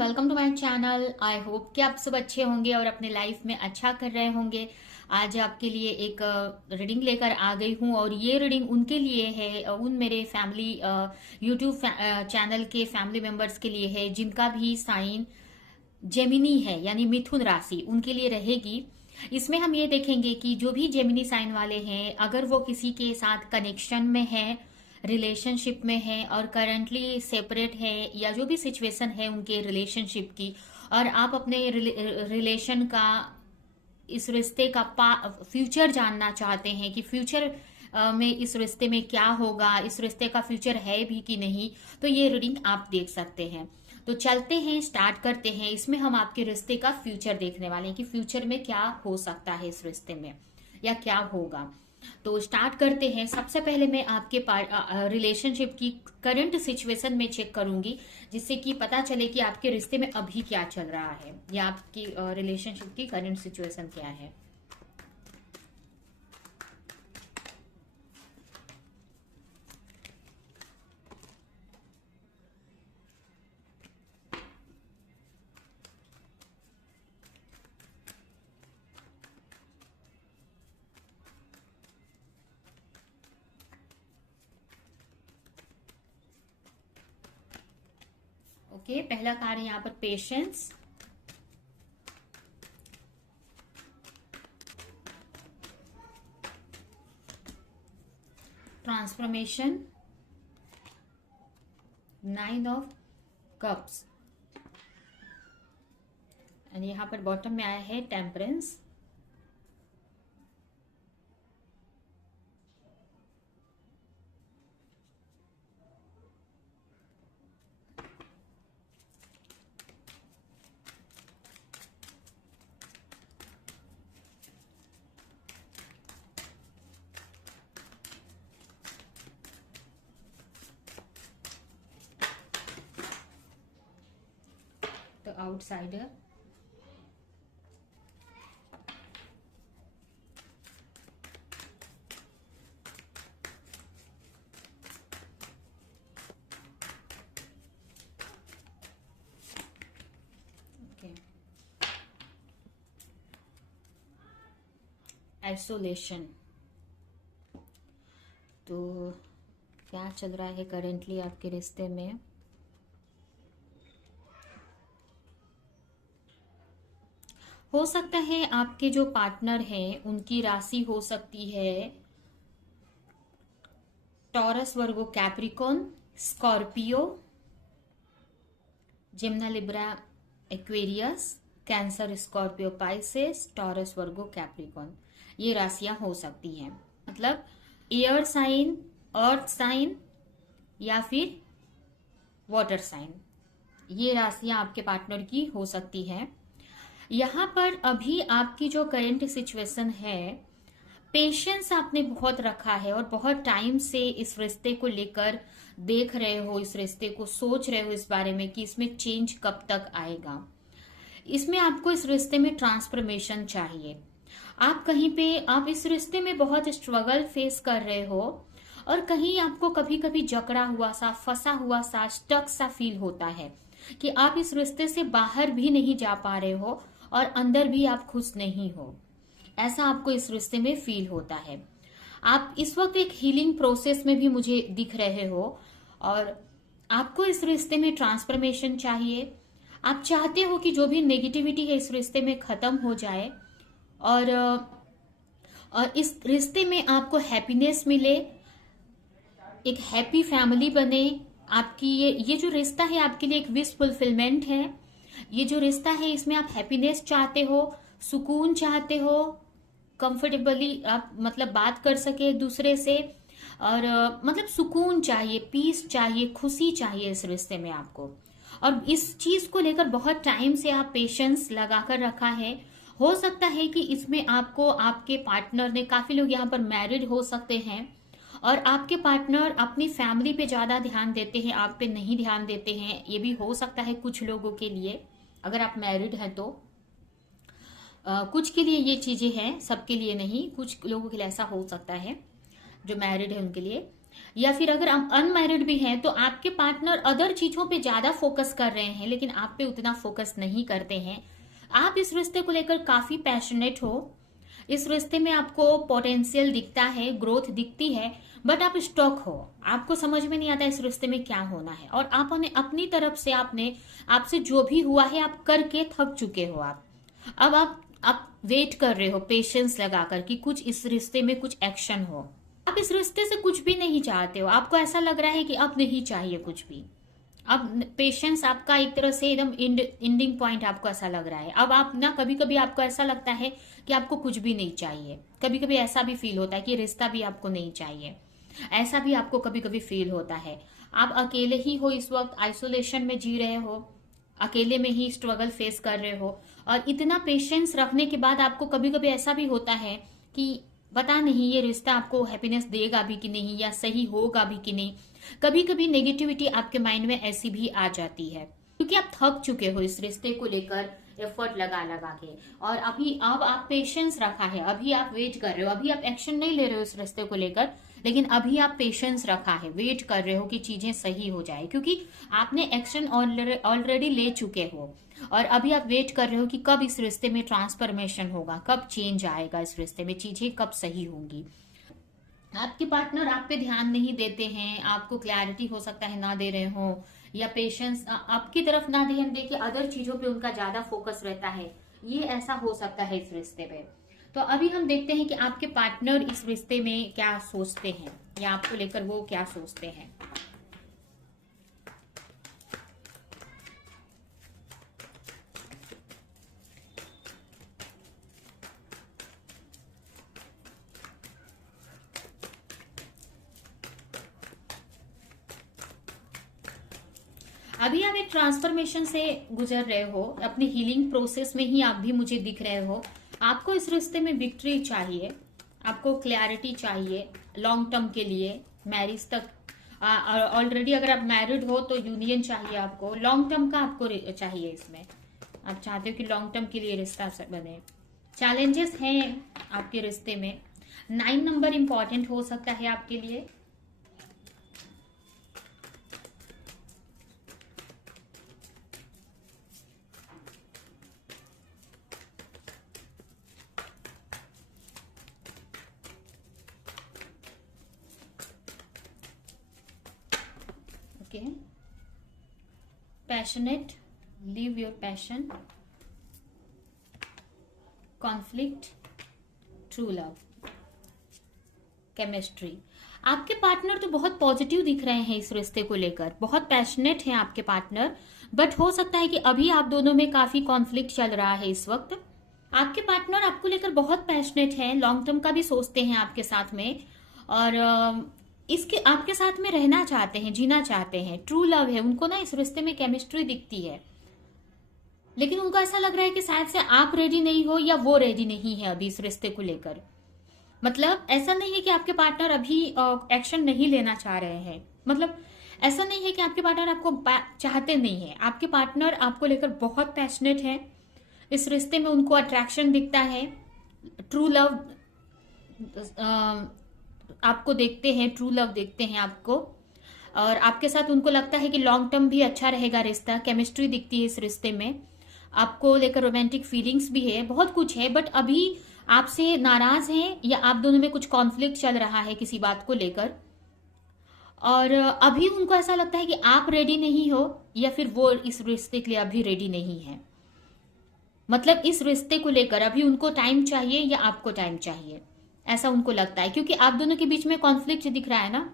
Welcome to my channel. I hope कि आप सब अच्छे होंगे और अपने लाइफ में अच्छा कर रहे होंगे। आज आपके लिए एक रीडिंग लेकर आ गई हूँ और ये रीडिंग उनके लिए है, उन मेरे फैमिली यूट्यूब चैनल के फैमिली मेंबर्स के लिए है जिनका भी साइन जेमिनी है, यानी मिथुन राशि उनके लिए रहेगी। इसमें हम ये देखेंगे कि जो भी जेमिनी साइन वाले हैं, अगर वो किसी के साथ कनेक्शन में है, रिलेशनशिप में है और करंटली सेपरेट है, या जो भी सिचुएशन है उनके रिलेशनशिप की, और आप अपने रिलेशन का, इस रिश्ते का फ्यूचर जानना चाहते हैं कि फ्यूचर में इस रिश्ते में क्या होगा, इस रिश्ते का फ्यूचर है भी कि नहीं, तो ये रीडिंग आप देख सकते हैं। तो चलते हैं, स्टार्ट करते हैं। इसमें हम आपके रिश्ते का फ्यूचर देखने वाले हैं कि फ्यूचर में क्या हो सकता है इस रिश्ते में या क्या होगा। तो स्टार्ट करते हैं। सबसे पहले मैं आपके रिलेशनशिप की करंट सिचुएशन में चेक करूंगी, जिससे कि पता चले कि आपके रिश्ते में अभी क्या चल रहा है या आपकी रिलेशनशिप की करंट सिचुएशन क्या है। ओके, पहला कार्ड है यहाँ पर patience, transformation, nine of cups, and यहाँ पर बॉटम में आया है टेम्परेंस। The outsider, isolation. तो क्या चल रहा है करेंटली आपके रिश्ते में? हो सकता है आपके जो पार्टनर हैं उनकी राशि हो सकती है Taurus, Virgo, Capricorn, Scorpio, Gemini, Libra, Aquarius, Cancer, Scorpio, Pisces, Taurus, Virgo, Capricorn, ये राशियां हो सकती हैं। मतलब एयर साइन, अर्थ साइन या फिर वाटर साइन, ये राशियां आपके पार्टनर की हो सकती हैं। यहाँ पर अभी आपकी जो करंट सिचुएशन है, पेशेंस आपने बहुत रखा है और बहुत टाइम से इस रिश्ते को लेकर देख रहे हो, इस रिश्ते को सोच रहे हो इस बारे में कि इसमें चेंज कब तक आएगा। इसमें आपको इस रिश्ते में ट्रांसफॉर्मेशन चाहिए। आप कहीं पे, आप इस रिश्ते में बहुत स्ट्रगल फेस कर रहे हो और कहीं आपको कभी कभी जकड़ा हुआ सा, फंसा हुआ सा, स्टक सा फील होता है कि आप इस रिश्ते से बाहर भी नहीं जा पा रहे हो और अंदर भी आप खुश नहीं हो। ऐसा आपको इस रिश्ते में फील होता है। आप इस वक्त एक हीलिंग प्रोसेस में भी मुझे दिख रहे हो और आपको इस रिश्ते में ट्रांसफॉर्मेशन चाहिए। आप चाहते हो कि जो भी नेगेटिविटी है इस रिश्ते में खत्म हो जाए और इस रिश्ते में आपको हैप्पीनेस मिले, एक हैप्पी फैमिली बने। आपकी ये जो रिश्ता है आपके लिए एक विश फुलफिलमेंट है। ये जो रिश्ता है इसमें आप हैप्पीनेस चाहते हो, सुकून चाहते हो, कंफर्टेबली आप मतलब बात कर सके एक दूसरे से, और मतलब सुकून चाहिए, पीस चाहिए, खुशी चाहिए इस रिश्ते में आपको। और इस चीज को लेकर बहुत टाइम से आप पेशेंस लगाकर रखा है। हो सकता है कि इसमें आपको आपके पार्टनर ने, काफी लोग यहाँ पर मैरिड हो सकते हैं और आपके पार्टनर अपनी फैमिली पे ज्यादा ध्यान देते हैं, आप पे नहीं ध्यान देते हैं। ये भी हो सकता है कुछ लोगों के लिए, अगर आप मैरिड हैं तो। कुछ के लिए ये चीजें हैं, सबके लिए नहीं, कुछ लोगों के लिए ऐसा हो सकता है जो मैरिड है उनके लिए। या फिर अगर आप अनमैरिड भी हैं तो आपके पार्टनर अदर चीजों पे ज्यादा फोकस कर रहे हैं लेकिन आप पे उतना फोकस नहीं करते हैं। आप इस रिश्ते को लेकर काफी पैशनेट हो, इस रिश्ते में आपको पोटेंशियल दिखता है, ग्रोथ दिखती है, बट आप स्टॉक हो, आपको समझ में नहीं आता इस रिश्ते में क्या होना है, और आपने अपनी तरफ से आपसे जो भी हुआ है आप करके थक चुके हो। अब आप वेट कर रहे हो पेशेंस लगाकर कि कुछ इस रिश्ते में कुछ एक्शन हो। आप इस रिश्ते से कुछ भी नहीं चाहते हो, आपको ऐसा लग रहा है कि अब नहीं चाहिए कुछ भी। अब पेशेंस आपका एक तरह से एकदम एंडिंग पॉइंट आपको ऐसा लग रहा है। अब आप ना, कभी कभी आपको ऐसा लगता है कि आपको कुछ भी नहीं चाहिए, कभी कभी ऐसा भी फील होता है कि रिश्ता भी आपको नहीं चाहिए, ऐसा भी आपको कभी कभी फील होता है। आप अकेले ही हो, इस वक्त आइसोलेशन में जी रहे हो, अकेले में ही स्ट्रगल फेस कर रहे हो, और इतना पेशेंस रखने के बाद आपको कभी कभी ऐसा भी होता है कि पता नहीं ये रिश्ता आपको हैप्पीनेस देगा भी कि नहीं, या सही होगा भी कि नहीं। कभी कभी नेगेटिविटी आपके माइंड में ऐसी भी आ जाती है क्योंकि आप थक चुके हो इस रिश्ते को लेकर एफर्ट लगा लगा के, और अब आप पेशेंस रखा है, अभी आप वेट कर रहे हो, अभी आप एक्शन नहीं ले रहे हो इस रिश्ते को लेकर, लेकिन अभी आप पेशेंस रखा है, वेट कर रहे हो कि चीजें सही हो जाए, क्योंकि आपने एक्शन ऑलरेडी ले चुके हो, और अभी आप वेट कर रहे हो कि कब इस रिश्ते में ट्रांसफॉर्मेशन होगा, कब चेंज आएगा इस रिश्ते में, चीजें कब सही होंगी। आपके पार्टनर आप पे ध्यान नहीं देते हैं, आपको क्लैरिटी हो सकता है ना दे रहे हो, या पेशेंस आपकी तरफ ना ध्यान दे के अदर चीजों पे उनका ज्यादा फोकस रहता है, ये ऐसा हो सकता है इस रिश्ते में। तो अभी हम देखते हैं कि आपके पार्टनर इस रिश्ते में क्या सोचते हैं, या आपको लेकर वो क्या सोचते हैं। अभी आप एक ट्रांसफॉर्मेशन से गुजर रहे हो, अपनी हीलिंग प्रोसेस में ही आप भी मुझे दिख रहे हो। आपको इस रिश्ते में विक्ट्री चाहिए, आपको क्लैरिटी चाहिए लॉन्ग टर्म के लिए, मैरिज तक। ऑलरेडी अगर आप मैरिड हो तो यूनियन चाहिए आपको, लॉन्ग टर्म का आपको चाहिए इसमें, आप चाहते हो कि लॉन्ग टर्म के लिए रिश्ता बने। चैलेंजेस हैं आपके रिश्ते में, 9 नंबर इंपॉर्टेंट हो सकता है आपके लिए। Okay. Passionate, live your passion, conflict, true love, chemistry. आपके पार्टनर तो बहुत पॉजिटिव दिख रहे हैं इस रिश्ते को लेकर, बहुत पैशनेट हैं आपके पार्टनर, बट हो सकता है कि अभी आप दोनों में काफी कॉन्फ्लिक्ट चल रहा है इस वक्त। आपके पार्टनर आपको लेकर बहुत पैशनेट हैं, लॉन्ग टर्म का भी सोचते हैं आपके साथ में, और इसके आपके साथ में रहना चाहते हैं, जीना चाहते हैं, ट्रू लव है उनको ना, इस रिश्ते में केमिस्ट्री दिखती है, लेकिन उनको ऐसा लग रहा है कि शायद से आप रेडी नहीं हो या वो रेडी नहीं है अभी इस रिश्ते को लेकर। मतलब ऐसा नहीं है कि आपके पार्टनर अभी एक्शन नहीं लेना चाह रहे हैं, मतलब ऐसा नहीं है कि आपके पार्टनर आपको चाहते नहीं है, आपके पार्टनर आपको लेकर बहुत पैशनेट है, इस रिश्ते में उनको अट्रैक्शन दिखता है, ट्रू लव आपको देखते हैं, ट्रू लव देखते हैं आपको, और आपके साथ उनको लगता है कि लॉन्ग टर्म भी अच्छा रहेगा रिश्ता, केमिस्ट्री दिखती है इस रिश्ते में, आपको लेकर रोमांटिक फीलिंग्स भी है, बहुत कुछ है, बट अभी आपसे नाराज हैं, या आप दोनों में कुछ कॉन्फ्लिक्ट चल रहा है किसी बात को लेकर, और अभी उनको ऐसा लगता है कि आप रेडी नहीं हो, या फिर वो इस रिश्ते के लिए अभी रेडी नहीं है। मतलब इस रिश्ते को लेकर अभी उनको टाइम चाहिए या आपको टाइम चाहिए, ऐसा उनको लगता है, क्योंकि आप दोनों के बीच में कॉन्फ्लिक्ट दिख रहा है ना।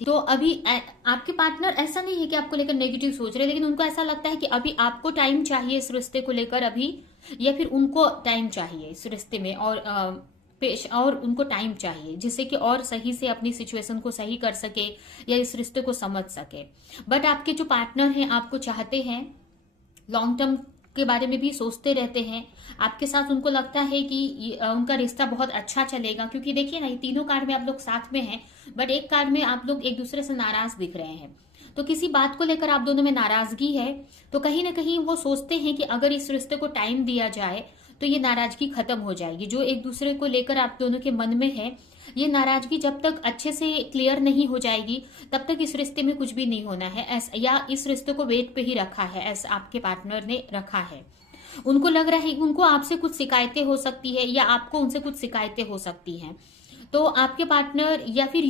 तो अभी आपके पार्टनर ऐसा नहीं है कि आपको लेकर नेगेटिव सोच रहे, लेकिन उनको ऐसा लगता है कि अभी आपको टाइम चाहिए इस रिश्ते को लेकर अभी, या फिर उनको टाइम चाहिए इस रिश्ते में, और उनको टाइम चाहिए जिससे कि और सही से अपनी सिचुएशन को सही कर सके या इस रिश्ते को समझ सके। बट आपके जो पार्टनर हैं आपको चाहते हैं, लॉन्ग टर्म के बारे में भी सोचते रहते हैं, आपके साथ उनको लगता है कि उनका रिश्ता बहुत अच्छा चलेगा, क्योंकि देखिए ना, ये तीनों कार्ड में आप लोग साथ में हैं, बट एक कार्ड में आप लोग एक दूसरे से नाराज दिख रहे हैं, तो किसी बात को लेकर आप दोनों में नाराजगी है, तो कहीं ना कहीं वो सोचते हैं कि अगर इस रिश्ते को टाइम दिया जाए तो ये नाराजगी खत्म हो जाएगी, जो एक दूसरे को लेकर आप दोनों के मन में है ये नाराजगी जब तक अच्छे से क्लियर नहीं हो जाएगी तब तक इस रिश्ते में कुछ भी नहीं होना है, ऐसा, या इस रिश्ते को वेट पे ही रखा है, ऐसा आपके पार्टनर ने रखा है। उनको लग रहा है, उनको आपसे कुछ शिकायतें हो सकती है या आपको उनसे कुछ शिकायतें हो सकती हैं। तो आपके पार्टनर या फिर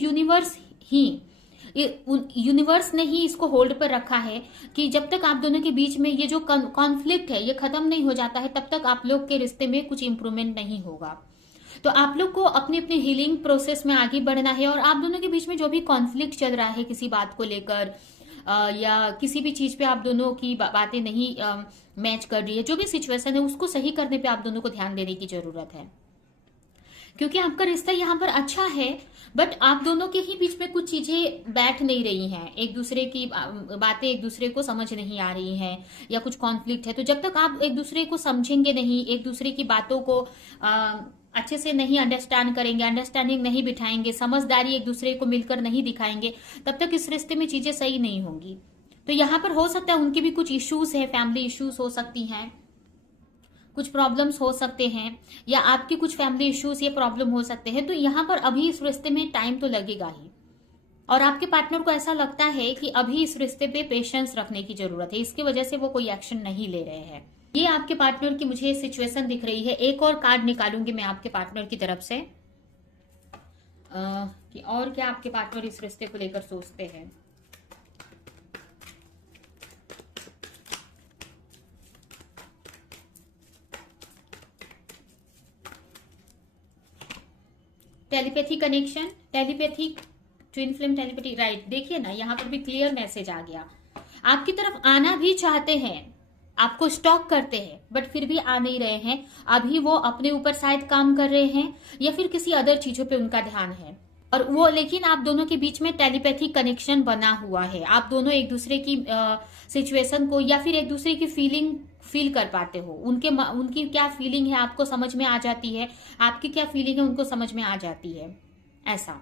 यूनिवर्स ने ही इसको होल्ड पर रखा है कि जब तक आप दोनों के बीच में ये जो कॉन्फ्लिक्ट है ये खत्म नहीं हो जाता है तब तक आप लोग के रिश्ते में कुछ इंप्रूवमेंट नहीं होगा। तो आप लोग को अपनी अपनी हीलिंग प्रोसेस में आगे बढ़ना है, और आप दोनों के बीच में जो भी कॉन्फ्लिक्ट चल रहा है किसी बात को लेकर या किसी भी चीज पे आप दोनों की बातें नहीं मैच कर रही है, जो भी सिचुएशन है उसको सही करने पे आप दोनों को ध्यान देने की जरूरत है। क्योंकि आपका रिश्ता यहाँ पर अच्छा है, बट आप दोनों के ही बीच में कुछ चीजें बैठ नहीं रही हैं, एक दूसरे की बातें एक दूसरे को समझ नहीं आ रही हैं, या कुछ कॉन्फ्लिक्ट है। तो जब तक आप एक दूसरे को समझेंगे नहीं, एक दूसरे की बातों को अच्छे से नहीं अंडरस्टैंड करेंगे, अंडरस्टैंडिंग नहीं बिठाएंगे, समझदारी एक दूसरे को मिलकर नहीं दिखाएंगे, तब तक इस रिश्ते में चीजें सही नहीं होंगी। तो यहाँ पर हो सकता है उनके भी कुछ इश्यूज है, फैमिली इश्यूज हो सकती हैं, कुछ प्रॉब्लम्स हो सकते हैं, या आपकी कुछ फैमिली इश्यूज या प्रॉब्लम हो सकते हैं। तो यहाँ पर अभी इस रिश्ते में टाइम तो लगेगा ही, और आपके पार्टनर को ऐसा लगता है कि अभी इस रिश्ते पे पेशेंस रखने की जरूरत है, इसकी वजह से वो कोई एक्शन नहीं ले रहे हैं। ये आपके पार्टनर की मुझे सिचुएशन दिख रही है। एक और कार्ड निकालूंगी मैं आपके पार्टनर की तरफ से कि और क्या आपके पार्टनर इस रिश्ते को लेकर सोचते हैं। Telepathy connection, telepathic twin flame telepathy, right. देखिए ना, यहाँ पर भी क्लियर मैसेज आ गया। आपकी तरफ आना भी चाहते हैं, आपको स्टॉक करते हैं, बट फिर भी आ नहीं रहे हैं। अभी वो अपने ऊपर शायद काम कर रहे हैं, या फिर किसी अदर चीजों पे उनका ध्यान है। और वो, लेकिन आप दोनों के बीच में टेलीपैथिक कनेक्शन बना हुआ है। आप दोनों एक दूसरे की सिचुएशन को या फिर एक दूसरे की फीलिंग फील कर पाते हो। उनकी क्या फीलिंग है आपको समझ में आ जाती है, आपकी क्या फीलिंग है उनको समझ में आ जाती है, ऐसा।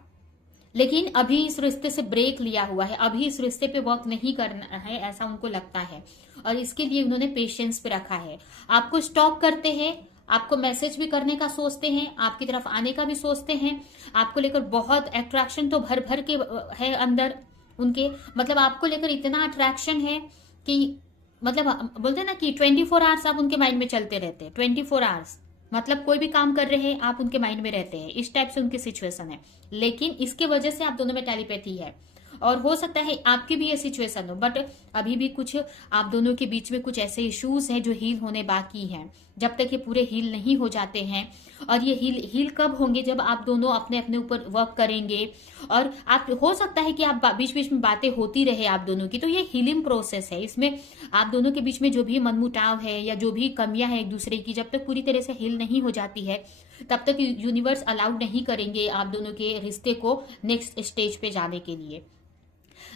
लेकिन अभी इस रिश्ते से ब्रेक लिया हुआ है, अभी इस रिश्ते पे वर्क नहीं करना है, ऐसा उनको लगता है, और इसके लिए उन्होंने पेशेंस पे रखा है। आपको स्टॉक करते हैं, आपको मैसेज भी करने का सोचते हैं, आपकी तरफ आने का भी सोचते हैं, आपको लेकर बहुत अट्रैक्शन तो भर भर के है अंदर उनके। मतलब आपको लेकर इतना अट्रैक्शन है कि मतलब बोलते हैं ना कि 24 आवर्स आप उनके माइंड में चलते रहते हैं। 24 आवर्स मतलब कोई भी काम कर रहे हैं आप उनके माइंड में रहते हैं, इस टाइप से उनकी सिचुएशन है। लेकिन इसके वजह से आप दोनों में टेलीपैथी है, और हो सकता है आपकी भी ये सिचुएशन हो, बट अभी भी कुछ आप दोनों के बीच में कुछ ऐसे इश्यूज हैं जो हील होने बाकी हैं। जब तक ये पूरे हील नहीं हो जाते हैं, और ये हील कब होंगे, जब आप दोनों अपने अपने ऊपर वर्क करेंगे, और आप, हो सकता है कि आप बीच बीच में बातें होती रहे आप दोनों की। तो ये हीलिंग प्रोसेस है, इसमें आप दोनों के बीच में जो भी मनमुटाव है या जो भी कमियां हैं एक दूसरे की, जब तक पूरी तरह से हील नहीं हो जाती है तब तक यूनिवर्स अलाउड नहीं करेंगे आप दोनों के रिश्ते को नेक्स्ट स्टेज पे जाने के लिए।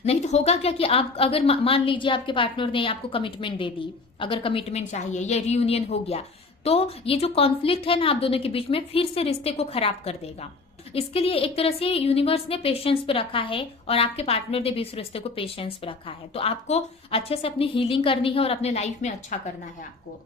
नहीं तो होगा क्या कि आप अगर मान लीजिए आपके पार्टनर ने आपको कमिटमेंट दे दी, अगर कमिटमेंट चाहिए या रियूनियन हो गया, तो ये जो कॉन्फ्लिक्ट है ना आप दोनों के बीच में फिर से रिश्ते को खराब कर देगा। इसके लिए एक तरह से यूनिवर्स ने पेशेंस पे रखा है, और आपके पार्टनर ने भी इस रिश्ते को पेशेंस पे रखा है। तो आपको अच्छे से अपनी हीलिंग करनी है और अपने लाइफ में अच्छा करना है आपको।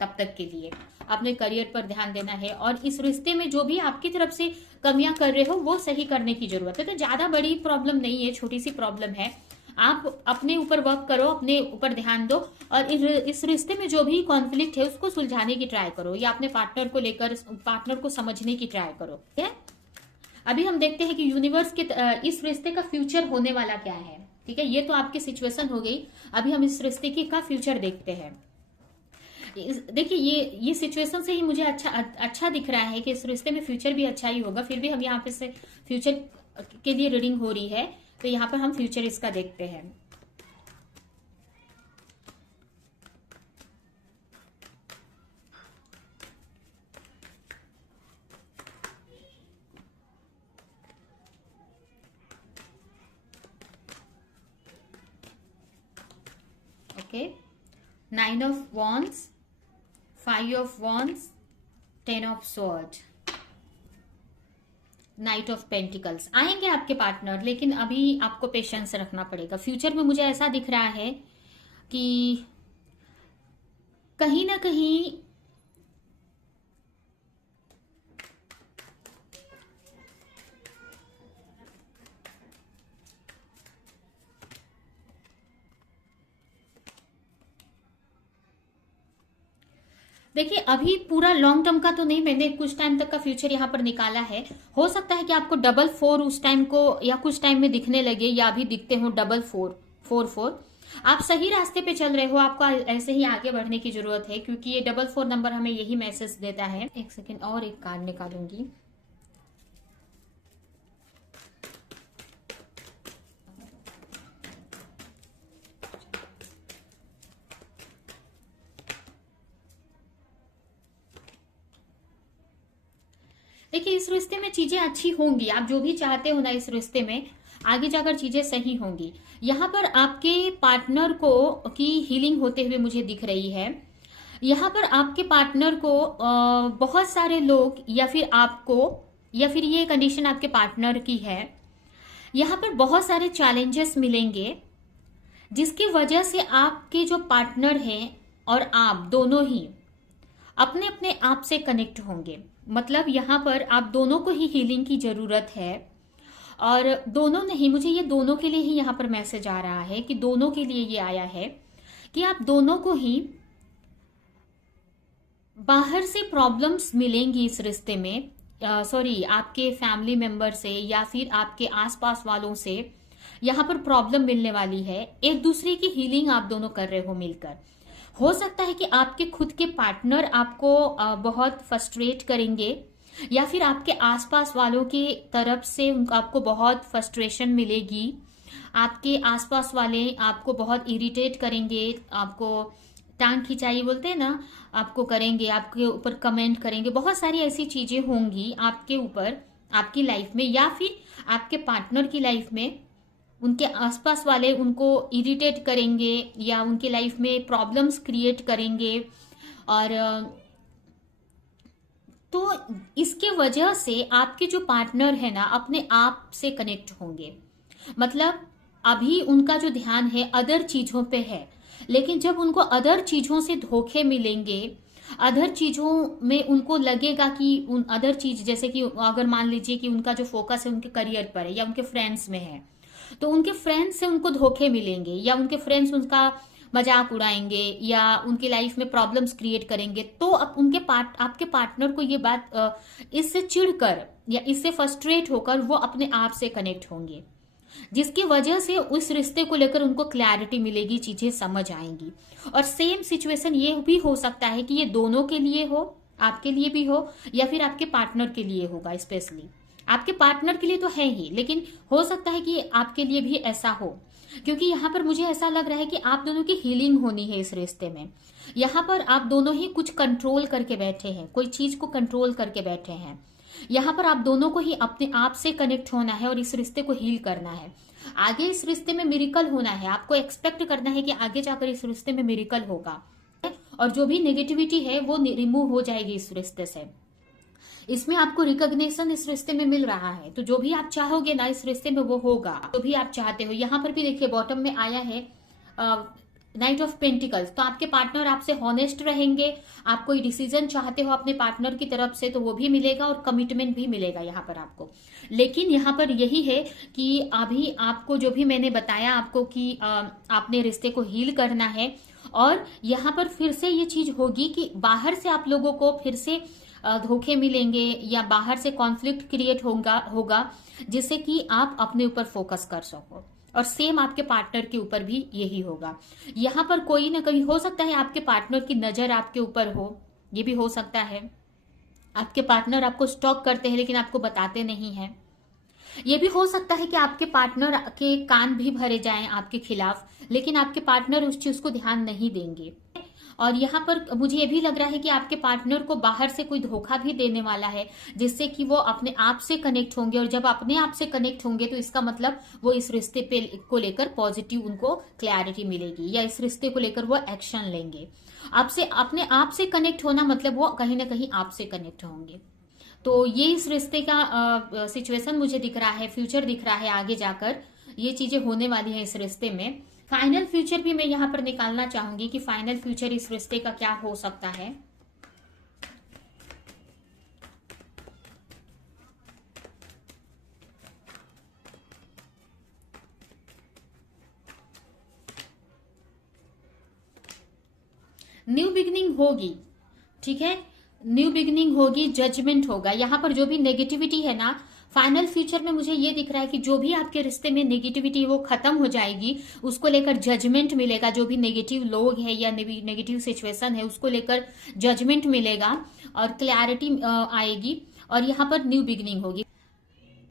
तब तक के लिए अपने करियर पर ध्यान देना है, और इस रिश्ते में जो भी आपकी तरफ से कमियां कर रहे हो वो सही करने की जरूरत है। तो ज्यादा बड़ी प्रॉब्लम नहीं है, छोटी सी प्रॉब्लम है। आप अपने ऊपर वर्क करो, अपने ऊपर ध्यान दो, और इस रिश्ते में जो भी कॉन्फ्लिक्ट है उसको सुलझाने की ट्राई करो, या अपने पार्टनर को लेकर पार्टनर को समझने की ट्राई करो। ठीक है, अभी हम देखते हैं कि यूनिवर्स के इस रिश्ते का फ्यूचर होने वाला क्या है। ठीक है, ये तो आपकी सिचुएशन हो गई। अभी हम इस रिश्ते की का फ्यूचर देखते हैं। देखिए, ये सिचुएशन से ही मुझे अच्छा दिख रहा है कि इस रिश्ते में फ्यूचर भी अच्छा ही होगा। फिर भी हम यहाँ पे से फ्यूचर के लिए रीडिंग हो रही है, तो यहाँ पर हम फ्यूचर इसका देखते हैं। Okay, 9 of wands, 5 of wands, 10 of sword, night of pentacles. आएंगे आपके पार्टनर, लेकिन अभी आपको पेशेंस रखना पड़ेगा। फ्यूचर में मुझे ऐसा दिख रहा है कि कहीं ना कहीं देखिए अभी पूरा लॉन्ग टर्म का तो नहीं, मैंने कुछ टाइम तक का फ्यूचर यहाँ पर निकाला है। हो सकता है कि आपको 4 उस टाइम को या कुछ टाइम में दिखने लगे, या अभी दिखते हो 4 आप सही रास्ते पे चल रहे हो, आपको ऐसे ही आगे बढ़ने की जरूरत है, क्योंकि ये 4 नंबर हमें यही मैसेज देता है। एक सेकेंड और एक कार्ड निकालूंगी। देखिए इस रिश्ते में चीजें अच्छी होंगी, आप जो भी चाहते हो ना इस रिश्ते में आगे जाकर चीजें सही होंगी। यहाँ पर आपके पार्टनर को की हीलिंग होते हुए मुझे दिख रही है। यहाँ पर आपके पार्टनर को बहुत सारे लोग या फिर आपको, या फिर ये कंडीशन आपके पार्टनर की है, यहाँ पर बहुत सारे चैलेंजेस मिलेंगे जिसकी वजह से आपके जो पार्टनर हैं और आप दोनों ही अपने अपने आप से कनेक्ट होंगे। मतलब यहाँ पर आप दोनों को ही हीलिंग की जरूरत है, और दोनों नहीं, मुझे ये दोनों के लिए ही यहाँ पर मैसेज आ रहा है कि दोनों के लिए ये आया है कि आप दोनों को ही बाहर से प्रॉब्लम्स मिलेंगी इस रिश्ते में। सॉरी, आपके फैमिली मेंबर से या फिर आपके आसपास वालों से यहाँ पर प्रॉब्लम मिलने वाली है। एक दूसरे की हीलिंग आप दोनों कर रहे हो मिलकर। हो सकता है कि आपके खुद के पार्टनर आपको बहुत फ्रस्ट्रेट करेंगे, या फिर आपके आसपास वालों की तरफ से आपको बहुत फ्रस्ट्रेशन मिलेगी। आपके आसपास वाले आपको बहुत इरिटेट करेंगे, आपको टांग खिंचाई बोलते हैं ना, आपको करेंगे, आपके ऊपर कमेंट करेंगे। बहुत सारी ऐसी चीजें होंगी आपके ऊपर, आपकी लाइफ में या फिर आपके पार्टनर की लाइफ में। उनके आसपास वाले उनको इरिटेट करेंगे या उनके लाइफ में प्रॉब्लम्स क्रिएट करेंगे, और तो इसके वजह से आपके जो पार्टनर है ना अपने आप से कनेक्ट होंगे। मतलब अभी उनका जो ध्यान है अदर चीजों पे है, लेकिन जब उनको अदर चीजों से धोखे मिलेंगे, अदर चीजों में उनको लगेगा कि उन अदर चीज, जैसे कि अगर मान लीजिए कि उनका जो फोकस है उनके करियर पर है या उनके फ्रेंड्स में है, तो उनके फ्रेंड्स से उनको धोखे मिलेंगे, या उनके फ्रेंड्स उनका मजाक उड़ाएंगे या उनकी लाइफ में प्रॉब्लम्स क्रिएट करेंगे। तो अब आपके पार्टनर को ये बात इससे चिढ़कर या इससे फ्रस्ट्रेट होकर वो अपने आप से कनेक्ट होंगे, जिसकी वजह से उस रिश्ते को लेकर उनको क्लैरिटी मिलेगी, चीजें समझ आएंगी। और सेम सिचुएशन ये भी हो सकता है कि ये दोनों के लिए हो, आपके लिए भी हो या फिर आपके पार्टनर के लिए होगा। स्पेशली आपके पार्टनर के लिए तो है ही, लेकिन हो सकता है कि आपके लिए भी ऐसा हो, क्योंकि यहाँ पर मुझे ऐसा लग रहा है कि आप दोनों की हीलिंग होनी है इस रिश्ते में। यहाँ पर आप दोनों ही कुछ कंट्रोल करके बैठे हैं, कोई चीज को कंट्रोल करके बैठे हैं। यहाँ पर आप दोनों को ही अपने आप से कनेक्ट होना है और इस रिश्ते को हील करना है। आगे इस रिश्ते में मिरेकल होना है, आपको एक्सपेक्ट करना है कि आगे जाकर इस रिश्ते में मिरेकल होगा, और जो भी नेगेटिविटी है वो रिमूव हो जाएगी इस रिश्ते से। इसमें आपको रिकॉग्निशन इस रिश्ते में मिल रहा है, तो जो भी आप चाहोगे ना इस रिश्ते में वो होगा, जो भी आप चाहते हो। यहाँ पर भी देखिए बॉटम में आया है नाइट ऑफ पेंटिकल्स, तो आपके पार्टनर आपसे हॉनेस्ट रहेंगे। आप कोई डिसीजन चाहते हो अपने पार्टनर की तरफ से तो वो भी मिलेगा, और कमिटमेंट भी मिलेगा यहाँ पर आपको। लेकिन यहाँ पर यही है कि अभी आपको जो भी मैंने बताया आपको कि आपने रिश्ते को हील करना है, और यहाँ पर फिर से ये चीज होगी कि बाहर से आप लोगों को फिर से धोखे मिलेंगे या बाहर से कॉन्फ्लिक्ट क्रिएट होगा जिससे कि आप अपने ऊपर फोकस कर सको। और सेम आपके पार्टनर के ऊपर भी यही होगा। यहाँ पर कोई ना कोई हो सकता है आपके पार्टनर की नजर आपके ऊपर हो, ये भी हो सकता है। आपके पार्टनर आपको स्टॉक करते हैं लेकिन आपको बताते नहीं हैं। ये भी हो सकता है कि आपके पार्टनर के कान भी भरे जाएं आपके खिलाफ, लेकिन आपके पार्टनर उस चीज को ध्यान नहीं देंगे। और यहाँ पर मुझे ये भी लग रहा है कि आपके पार्टनर को बाहर से कोई धोखा भी देने वाला है, जिससे कि वो अपने आप से कनेक्ट होंगे, और जब अपने आप से कनेक्ट होंगे तो इसका मतलब वो इस रिश्ते पे को लेकर पॉजिटिव उनको क्लैरिटी मिलेगी, या इस रिश्ते को लेकर वो एक्शन लेंगे। आपसे अपने आप से कनेक्ट होना मतलब वो कहीं ना कहीं आपसे कनेक्ट होंगे। तो ये इस रिश्ते का सिचुएशन मुझे दिख रहा है, फ्यूचर दिख रहा है, आगे जाकर ये चीजें होने वाली है इस रिश्ते में। फाइनल फ्यूचर भी मैं यहाँ पर निकालना चाहूंगी कि फाइनल फ्यूचर इस रिश्ते का क्या हो सकता है। न्यू बिगिनिंग होगी, ठीक है, न्यू बिगिनिंग होगी, जजमेंट होगा। यहाँ पर जो भी नेगेटिविटी है ना, फाइनल फ्यूचर में मुझे ये दिख रहा है कि जो भी आपके रिश्ते में नेगेटिविटी है वो खत्म हो जाएगी, उसको लेकर जजमेंट मिलेगा। जो भी नेगेटिव लोग है या नेगेटिव सिचुएशन है उसको लेकर जजमेंट मिलेगा और क्लैरिटी आएगी, और यहाँ पर न्यू बिगिनिंग होगी।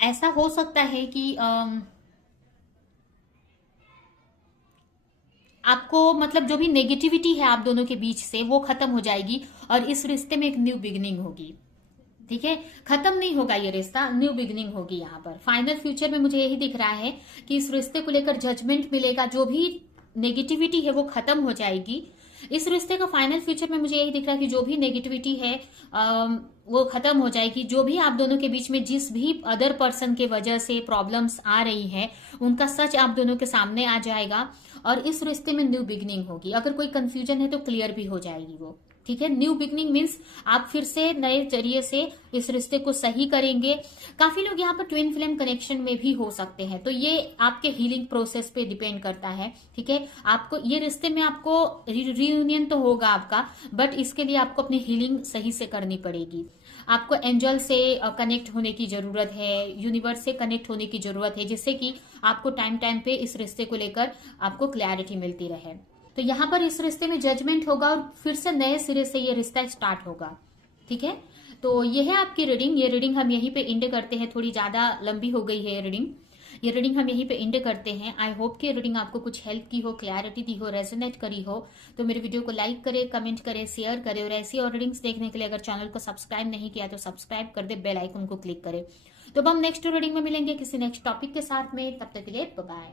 ऐसा हो सकता है कि आपको मतलब जो भी नेगेटिविटी है आप दोनों के बीच से वो खत्म हो जाएगी और इस रिश्ते में एक न्यू बिगिनिंग होगी। ठीक है, खत्म नहीं होगा ये रिश्ता, न्यू बिगिनिंग होगी। यहाँ पर फाइनल फ्यूचर में मुझे यही दिख रहा है कि इस रिश्ते को लेकर जजमेंट मिलेगा, जो भी नेगेटिविटी है वो खत्म हो जाएगी। इस रिश्ते का फाइनल फ्यूचर में मुझे यही दिख रहा है कि जो भी नेगेटिविटी है वो खत्म हो जाएगी। जो भी आप दोनों के बीच में जिस भी अदर पर्सन के वजह से प्रॉब्लम्स आ रही है उनका सच आप दोनों के सामने आ जाएगा और इस रिश्ते में न्यू बिगिनिंग होगी। अगर कोई कंफ्यूजन है तो क्लियर भी हो जाएगी वो। ठीक है, न्यू बिगनिंग मीन्स आप फिर से नए जरिए से इस रिश्ते को सही करेंगे। काफी लोग यहाँ पर ट्विन फ्लेम कनेक्शन में भी हो सकते हैं, तो ये आपके हीलिंग प्रोसेस पे डिपेंड करता है। ठीक है, आपको ये रिश्ते में आपको रियूनियन तो होगा आपका, बट इसके लिए आपको अपनी हीलिंग सही से करनी पड़ेगी। आपको एंजल से कनेक्ट होने की जरूरत है, यूनिवर्स से कनेक्ट होने की जरूरत है, जिससे कि आपको टाइम टाइम पे इस रिश्ते को लेकर आपको क्लैरिटी मिलती रहे। तो यहाँ पर इस रिश्ते में जजमेंट होगा और फिर से नए सिरे से ये रिश्ता स्टार्ट होगा। ठीक है, तो ये है आपकी रीडिंग। ये रीडिंग हम यहीं पे एंड करते हैं, थोड़ी ज्यादा लंबी हो गई है ये रीडिंग। ये रीडिंग हम यहीं पे एंड करते हैं। आई होप कि रीडिंग आपको कुछ हेल्प की हो, क्लैरिटी दी हो, रेजोनेट करी हो। तो मेरे वीडियो को लाइक करे, कमेंट करे, शेयर करे और ऐसी और रीडिंग्स देखने के लिए अगर चैनल को सब्सक्राइब नहीं किया तो सब्सक्राइब कर दे, बेल आइकन को क्लिक करे। तो अब हम नेक्स्ट रीडिंग में मिलेंगे किसी नेक्स्ट टॉपिक के साथ में, तब तक के लिए बाय बाय।